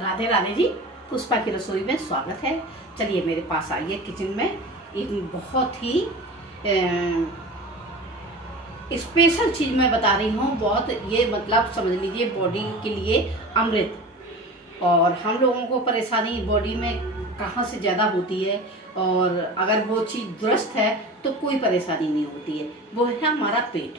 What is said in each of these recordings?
राधे राधे जी, पुष्पा की रसोई में स्वागत है। चलिए मेरे पास आइए किचन में। एक बहुत ही स्पेशल चीज़ मैं बता रही हूँ। बहुत ये मतलब समझ लीजिए बॉडी के लिए अमृत। और हम लोगों को परेशानी बॉडी में कहाँ से ज़्यादा होती है, और अगर वो चीज़ दुरुस्त है तो कोई परेशानी नहीं होती है। वो है हमारा पेट।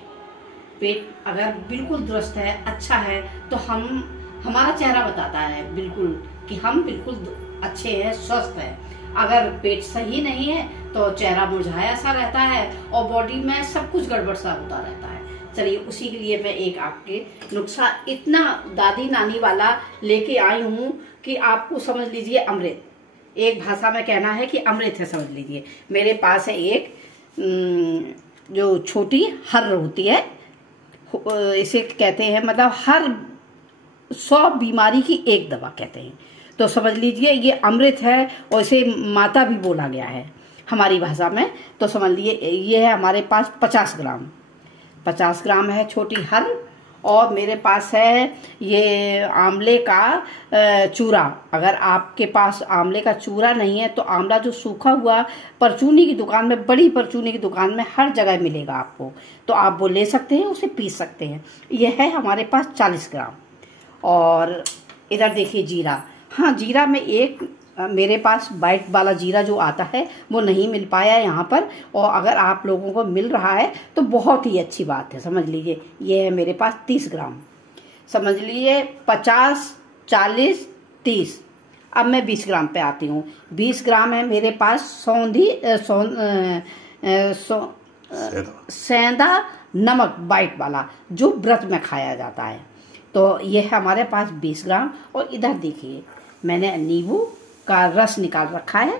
पेट अगर बिल्कुल दुरुस्त है, अच्छा है, तो हमारा चेहरा बताता है बिल्कुल कि हम बिल्कुल अच्छे हैं, स्वस्थ हैं। अगर पेट सही नहीं है तो चेहरा मुरझाया सा रहता है और बॉडी में सब कुछ गड़बड़ सा होता रहता है। चलिए उसी के लिए मैं एक आपके नुस्खा इतना दादी नानी वाला लेके आई हूँ कि आपको समझ लीजिए अमृत। एक भाषा में कहना है कि अमृत है, समझ लीजिए। मेरे पास है एक जो छोटी हर्र होती है, इसे कहते हैं मतलब हर 100 बीमारी की एक दवा कहते हैं। तो समझ लीजिए ये अमृत है और इसे माता भी बोला गया है हमारी भाषा में। तो समझ लीजिए ये है हमारे पास 50 ग्राम है छोटी हर। और मेरे पास है ये आंवले का चूरा। अगर आपके पास आंवले का चूरा नहीं है तो आंवला जो सूखा हुआ परचूनी की दुकान में, बड़ी परचूनी की दुकान में हर जगह मिलेगा आपको, तो आप वो ले सकते हैं, उसे पीस सकते हैं। यह है हमारे पास 40 ग्राम। और इधर देखिए जीरा। हाँ, जीरा में एक मेरे पास वाइट वाला जीरा जो आता है वो नहीं मिल पाया यहाँ पर, और अगर आप लोगों को मिल रहा है तो बहुत ही अच्छी बात है। समझ लीजिए ये है मेरे पास 30 ग्राम। समझ लीजिए 50, 40, 30। अब मैं 20 ग्राम पे आती हूँ। 20 ग्राम है मेरे पास सेंधा नमक वाइट वाला जो व्रत में खाया जाता है। तो ये है हमारे पास 20 ग्राम। और इधर देखिए मैंने नींबू का रस निकाल रखा है,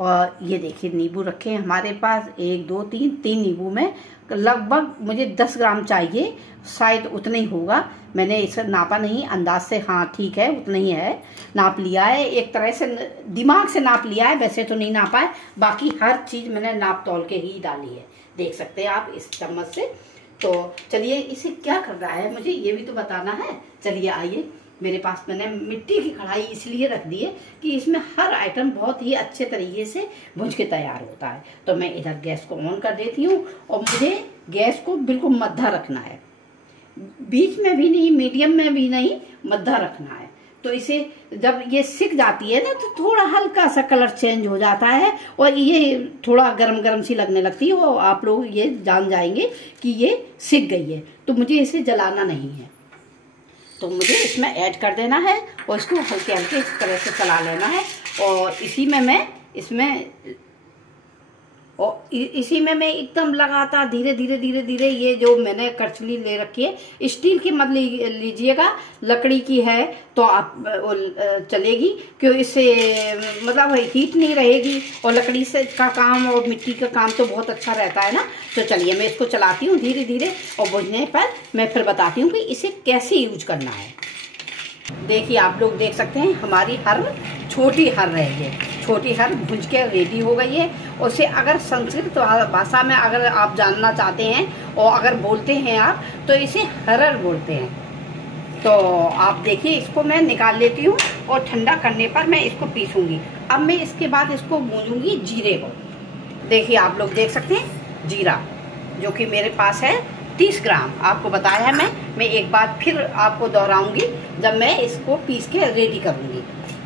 और ये देखिए नींबू रखे हैं हमारे पास 1, 2, 3 नींबू में लगभग मुझे 10 ग्राम चाहिए, शायद उतना ही होगा। मैंने इसे नापा नहीं, अंदाज से हाँ ठीक है उतना ही है, नाप लिया है। एक तरह से दिमाग से नाप लिया है, वैसे तो नहीं नापा है। बाकी हर चीज़ मैंने नाप तौल के ही डाली है, देख सकते हैं आप इस चम्मच से। तो चलिए इसे क्या करना है मुझे ये भी तो बताना है। चलिए आइए, मेरे पास मैंने मिट्टी की कढ़ाई इसलिए रख दी है कि इसमें हर आइटम बहुत ही अच्छे तरीके से भुज के तैयार होता है। तो मैं इधर गैस को ऑन कर देती हूँ, और मुझे गैस को बिल्कुल मद्धा रखना है, बीच में भी नहीं, मीडियम में भी नहीं, मद्धा रखना है। तो इसे जब ये सिक जाती है ना तो थोड़ा हल्का सा कलर चेंज हो जाता है और ये थोड़ा गरम गरम सी लगने लगती है, और आप लोग ये जान जाएंगे कि ये सिक गई है। तो मुझे इसे जलाना नहीं है, तो मुझे इसमें ऐड कर देना है और इसको हल्के हल्के इस तरह से चला लेना है। और इसी में मैं एकदम लगातार धीरे धीरे ये जो मैंने करछली ले रखी है, स्टील की मत लीजिएगा, लकड़ी की है तो आप चलेगी, क्यों इससे मतलब हीट नहीं रहेगी, और लकड़ी से का काम और मिट्टी का काम तो बहुत अच्छा रहता है ना। तो चलिए मैं इसको चलाती हूँ धीरे धीरे, और बुझने पर मैं फिर बताती हूँ कि इसे कैसे यूज करना है। देखिए आप लोग देख सकते हैं हमारी हर छोटी हर है, ये छोटी हर भुज के रेडी हो गई है। उसे अगर संस्कृत भाषा में अगर आप जानना चाहते हैं और अगर बोलते हैं आप, तो इसे हरर बोलते हैं। तो आप देखिए इसको मैं निकाल लेती हूँ, और ठंडा करने पर मैं इसको पीसूंगी। अब मैं इसके बाद इसको भूनूंगी जीरे को। देखिए आप लोग देख सकते हैं जीरा जो कि मेरे पास है 30 ग्राम। आपको बताया है मैं एक बार फिर आपको दोहराऊंगी जब मैं इसको पीस के रेडी करूंगी।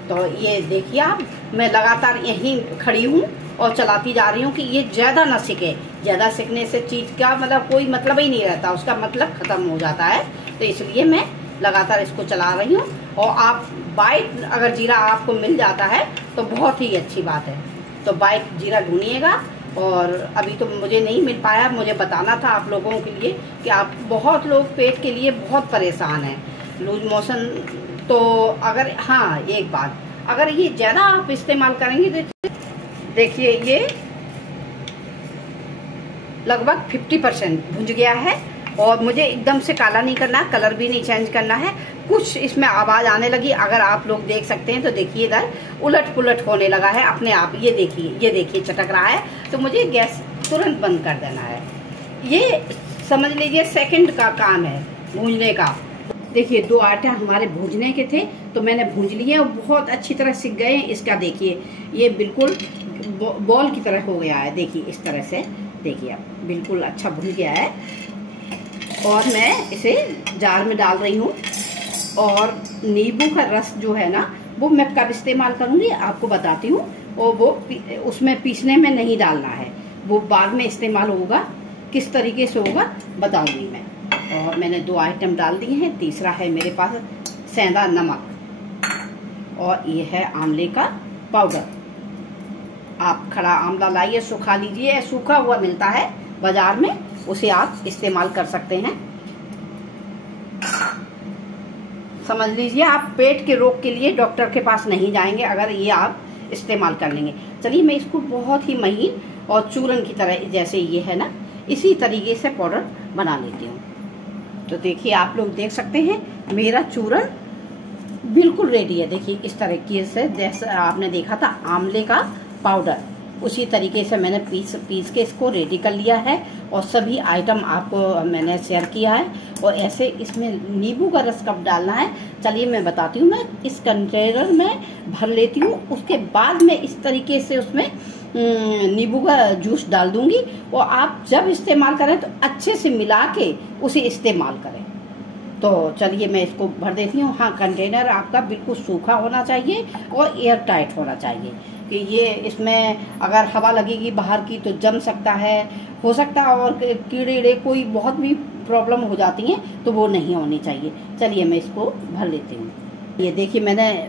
तो ये देखिए आप, मैं लगातार यहीं खड़ी हूँ और चलाती जा रही हूँ कि ये ज़्यादा ना सिके। ज़्यादा सिकने से चीज़ का मतलब कोई मतलब ही नहीं रहता, उसका मतलब ख़त्म हो जाता है। तो इसलिए मैं लगातार इसको चला रही हूँ। और आप वाइट अगर जीरा आपको मिल जाता है तो बहुत ही अच्छी बात है, तो वाइट जीरा ढूंढिएगा। और अभी तो मुझे नहीं मिल पाया, मुझे बताना था आप लोगों के लिए कि आप बहुत लोग पेट के लिए बहुत परेशान हैं, लूज मोशन। तो अगर हाँ एक बात, अगर ये ज़्यादा आप इस्तेमाल करेंगे तो देखिए ये लगभग 50% भुंज गया है, और मुझे एकदम से काला नहीं करना, कलर भी नहीं चेंज करना है। कुछ इसमें आवाज़ आने लगी, अगर आप लोग देख सकते हैं तो देखिए इधर उलट पुलट होने लगा है अपने आप। ये देखिए चटक रहा है, तो मुझे गैस तुरंत बंद कर देना है। ये समझ लीजिए सेकंड का काम है भूनने का। देखिए 2 आटा हमारे भूनने के थे तो मैंने भून लिए और बहुत अच्छी तरह सिक गए हैं। इसका देखिए ये बिल्कुल बॉल की तरह हो गया है। देखिए इस तरह से देखिए अब बिल्कुल अच्छा भून गया है। और मैं इसे जार में डाल रही हूँ। और नींबू का रस जो है ना वो मैं कब इस्तेमाल करूँगी आपको बताती हूँ। और वो उसमें पीसने में नहीं डालना है, वो बाद में इस्तेमाल होगा। किस तरीके से होगा बताऊंगी मैं। और मैंने 2 आइटम डाल दिए हैं। तीसरा है मेरे पास सेंधा नमक और ये है आंवले का पाउडर। आप खड़ा आंवला लाइए, सुखा लीजिए, सूखा हुआ मिलता है बाजार में, उसे आप इस्तेमाल कर सकते हैं। समझ लीजिए आप पेट के रोग के लिए डॉक्टर के पास नहीं जाएंगे अगर ये आप इस्तेमाल कर लेंगे। चलिए मैं इसको बहुत ही महीन और चूरन की तरह जैसे ये है ना इसी तरीके से पाउडर बना लेती हूँ। तो देखिए आप लोग देख सकते हैं मेरा चूरन बिल्कुल रेडी है। देखिए इस तरीके से जैसे आपने देखा था आंवले का पाउडर, उसी तरीके से मैंने पीस के इसको रेडी कर लिया है। और सभी आइटम आपको मैंने शेयर किया है। और ऐसे इसमें नींबू का रस कब डालना है चलिए मैं बताती हूँ। मैं इस कंटेनर में भर लेती हूँ, उसके बाद में इस तरीके से उसमें नींबू का जूस डाल दूंगी। और आप जब इस्तेमाल करें तो अच्छे से मिला के उसे इस्तेमाल करें। तो चलिए मैं इसको भर देती हूँ। हाँ, कंटेनर आपका बिल्कुल सूखा होना चाहिए और एयर टाइट होना चाहिए कि ये इसमें अगर हवा लगेगी बाहर की तो जम सकता है, हो सकता है और कीड़े कोई बहुत भी प्रॉब्लम हो जाती हैं तो वो नहीं होनी चाहिए। चलिए मैं इसको भर लेती हूँ। ये देखिए मैंने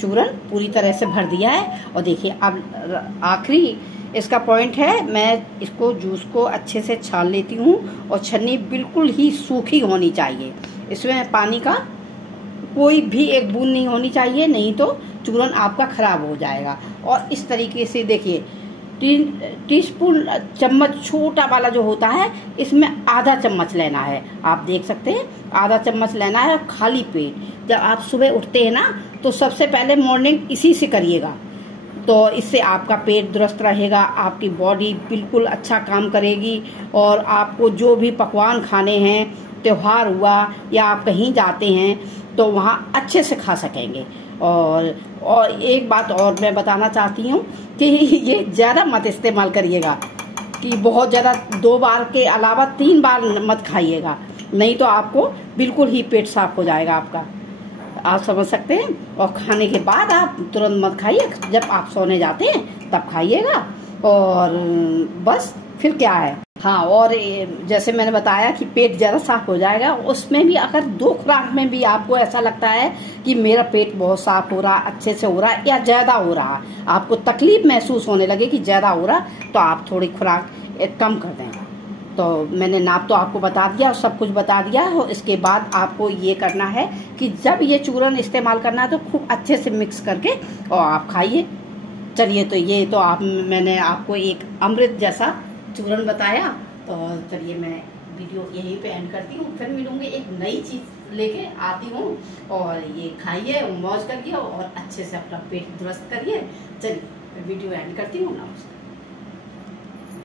चूरन पूरी तरह से भर दिया है। और देखिए अब आखिरी इसका पॉइंट है, मैं इसको जूस को अच्छे से छान लेती हूँ। और छन्नी बिल्कुल ही सूखी होनी चाहिए, इसमें पानी का कोई भी एक बूंद नहीं होनी चाहिए, नहीं तो चूरन आपका खराब हो जाएगा। और इस तरीके से देखिए 3 टीस्पून चम्मच छोटा वाला जो होता है इसमें आधा चम्मच लेना है। आप देख सकते हैं आधा चम्मच लेना है खाली पेट। जब आप सुबह उठते हैं ना तो सबसे पहले मॉर्निंग इसी से करिएगा, तो इससे आपका पेट दुरुस्त रहेगा, आपकी बॉडी बिल्कुल अच्छा काम करेगी। और आपको जो भी पकवान खाने हैं, त्योहार हुआ या आप कहीं जाते हैं तो वहाँ अच्छे से खा सकेंगे। और एक बात और मैं बताना चाहती हूँ कि ये ज़्यादा मत इस्तेमाल करिएगा, कि बहुत ज़्यादा 2 बार के अलावा 3 बार मत खाइएगा, नहीं तो आपको बिल्कुल ही पेट साफ हो जाएगा आपका। आप समझ सकते हैं। और खाने के बाद आप तुरंत मत खाइए, जब आप सोने जाते हैं तब खाइएगा। और बस फिर क्या है। हाँ, और जैसे मैंने बताया कि पेट ज़्यादा साफ हो जाएगा। उसमें भी अगर 2 खुराक में भी आपको ऐसा लगता है कि मेरा पेट बहुत साफ हो रहा, अच्छे से हो रहा या ज़्यादा हो रहा, आपको तकलीफ महसूस होने लगे कि ज़्यादा हो रहा, तो आप थोड़ी खुराक कम कर दें। तो मैंने नाप तो आपको बता दिया, सब कुछ बता दिया। और इसके बाद आपको ये करना है कि जब ये चूरन इस्तेमाल करना है तो खूब अच्छे से मिक्स करके और आप खाइए। चलिए तो ये तो मैंने आपको एक अमृत जैसा चूरन बताया। तो चलिए मैं वीडियो यहीं पे एंड करती हूँ, फिर मिलूंगी एक नई चीज़ लेके आती हूँ। और ये खाइए, मौज करिए और अच्छे से अपना पेट दुरुस्त करिए। चलिए वीडियो एंड करती हूँ। नमस्कार।